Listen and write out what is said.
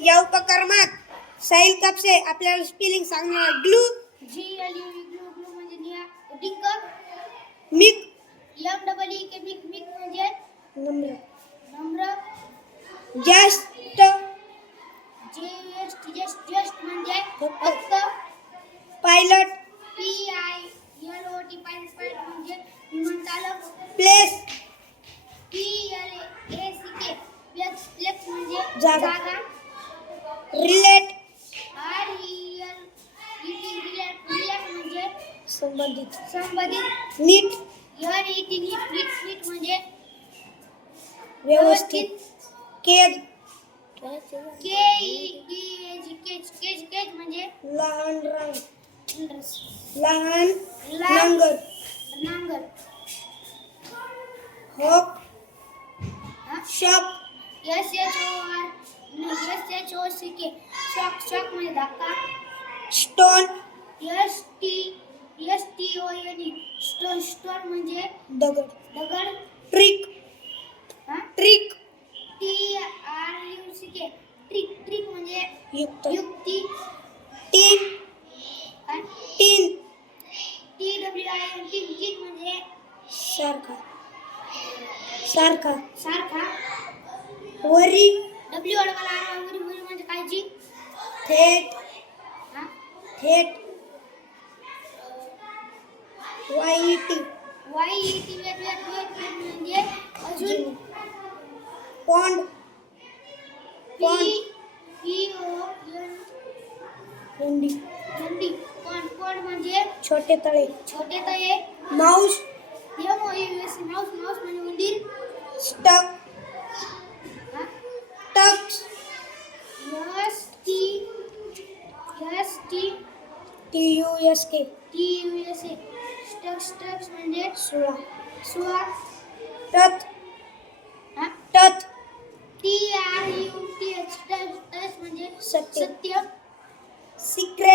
या उपक्रमात साहिल कापसे आपल्याला स्पेलिंग सांगणार. ग्लू GLU ग्लू म्हणजे निळा. डिंक मिक MEEK मिक मिक म्हणजे नम्र नम्र. जस्ट जस्ट म्हणजे फक्त. पायलट PILOT पायलट म्हणजे विमानचालक. प्लेस PLACK फ्लेक्स म्हणजे जागा. जागा. रिलेट रिलेट म्हणजे संबंधित. नीट नीट म्हणजे व्यवस्थित. केज केज म्हणजे लहान नांगर. नांगर. हॉक शॉक SHOCK शॉक म्हणजे धक्का. स्टोन STONE स्टोन म्हणजे दगड. ट्रिक TRUCK ट्रिक म्हणजे युक्ती. टीन TWIN म्हणजे सारखा. वरी वरी म्हणजे काळजी. थेट वाईट म्हणजे अजून. पॉन्ड पॉन्ड म्हणजे छोटे तळे. माऊस माऊस म्हणजे उंदीर. स्टक टक्स TUSA स्टक्स म्हणजे सुळा. टच TRUTH टच म्हणजे सत्य. सत्य. सिक्रेट